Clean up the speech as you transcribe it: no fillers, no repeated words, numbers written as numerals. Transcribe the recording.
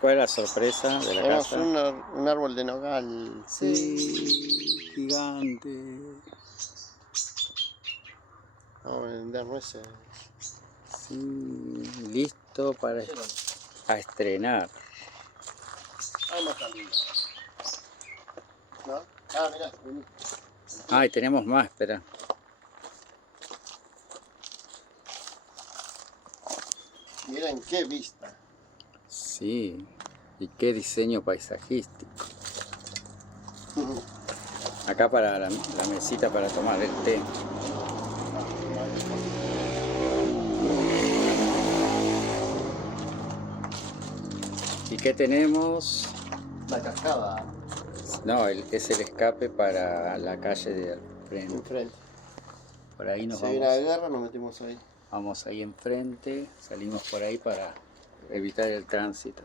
¿Cuál es la sorpresa de la Tenemos casa? un árbol de nogal. Sí, gigante. Vamos a vender nueces. Sí, listo para a estrenar. Hay más caliente. ¿No? Ah, mirá, vení. Ah, y tenemos más, espera. Miren qué vista. Sí, y qué diseño paisajístico. Acá para la mesita para tomar el té. ¿Y qué tenemos? La cascada No, es el escape para la calle de al frente. enfrente. Por ahí nos Si hay una vamos. guerra, nos metemos ahí. Vamos ahí enfrente, salimos por ahí para evitar el tránsito.